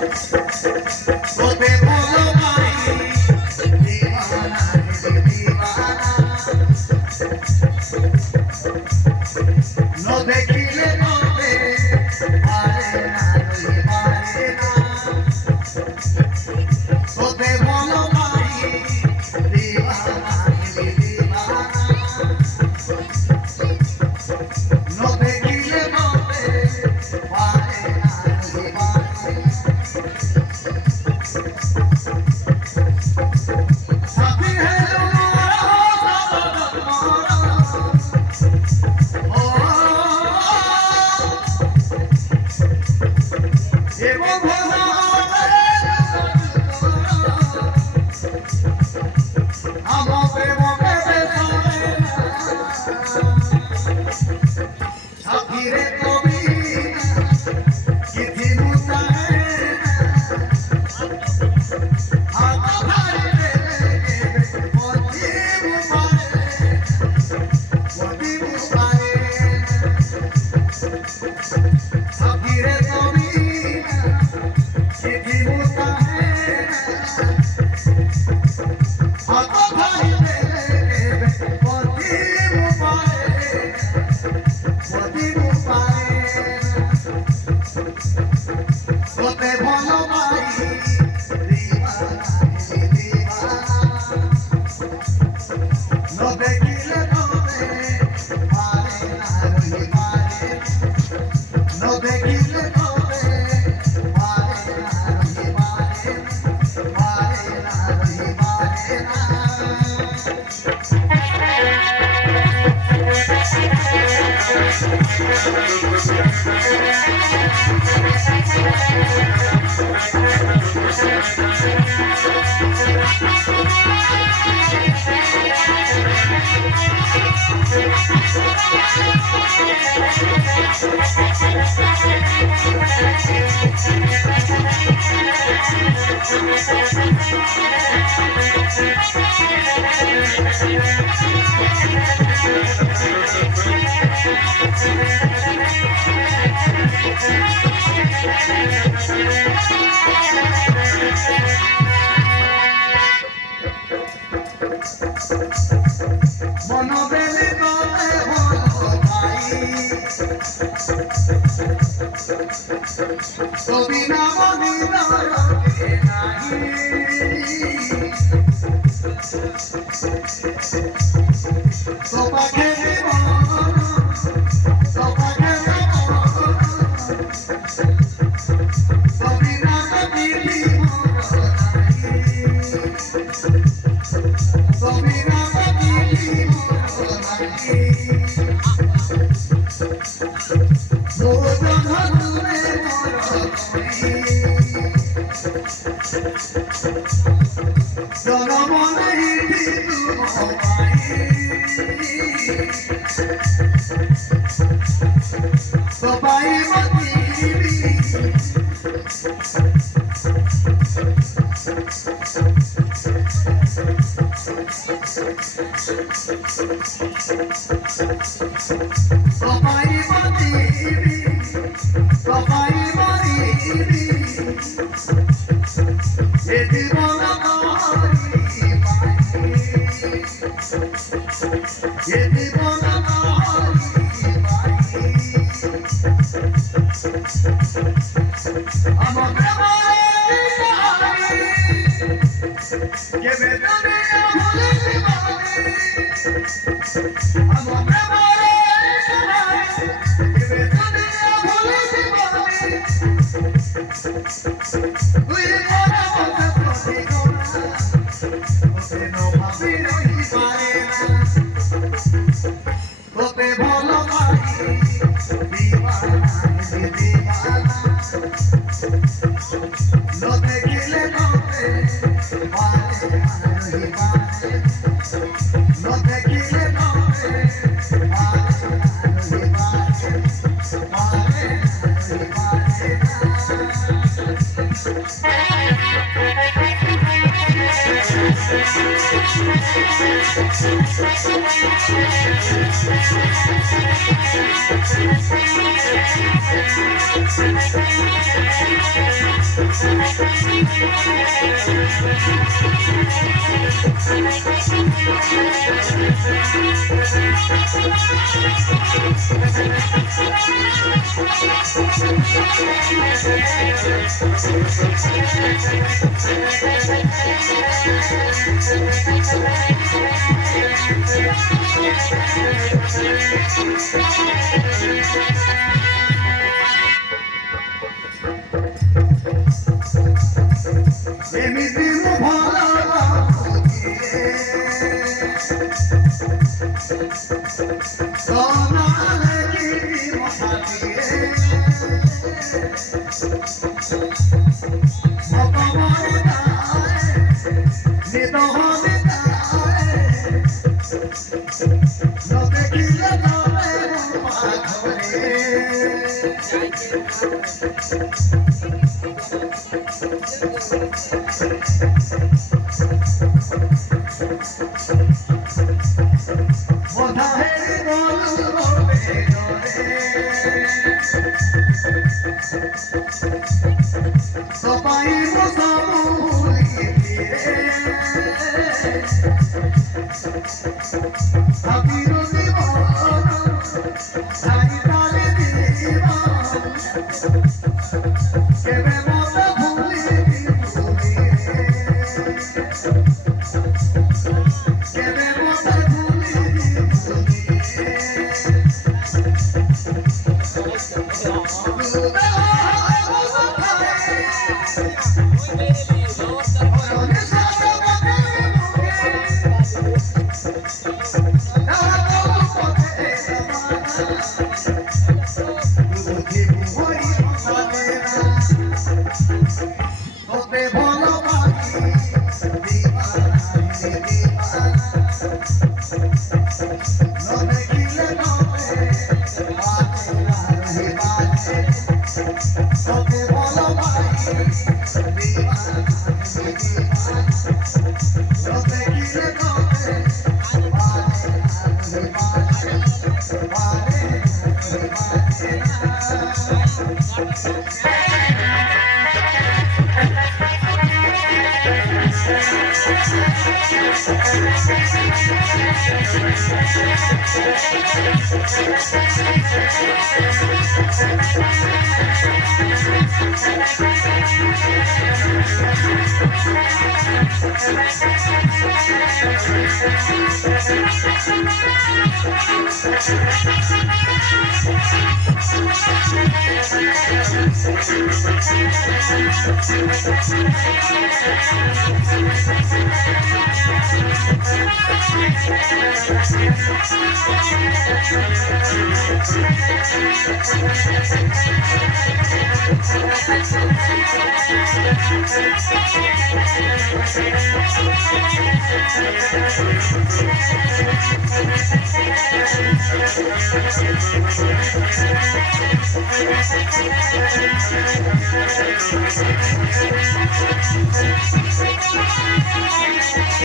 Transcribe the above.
তোতে বলো ভাই দিওয়ানা দিওয়ানা নো দেখিলে তোতে পারে না পারে না তোতে বলো ভাই দিওয়ানা দিওয়ানা নো দেখিলে তোতে পারে না পারে না সাথী হে তোতে বলো ভাই দিওয়ানা নো দেখিলে তোতে পারে না পারে নো দেখিলে তোতে পারে না পারে পারে না পারে না মনোবেলে তোতে বলো ভাই কবি না মনিদরকে নাহি তো পাখে জীবন তো পাখে জীবন কবি না দিদি মোর নাহি কবি না দিদি মোর নাহি Thank you. এমনি ভালো লাগে সোনালে কি মশা দিয়ে মকমরে গায় নিত হবে গায় লোকে কিলে তবে পাখরে বোধাহের গলবে সবাই মশামুলি ভাবির জীবন সাইতালে জীবন কেবে মত ভুলি কেবে মত ভুলি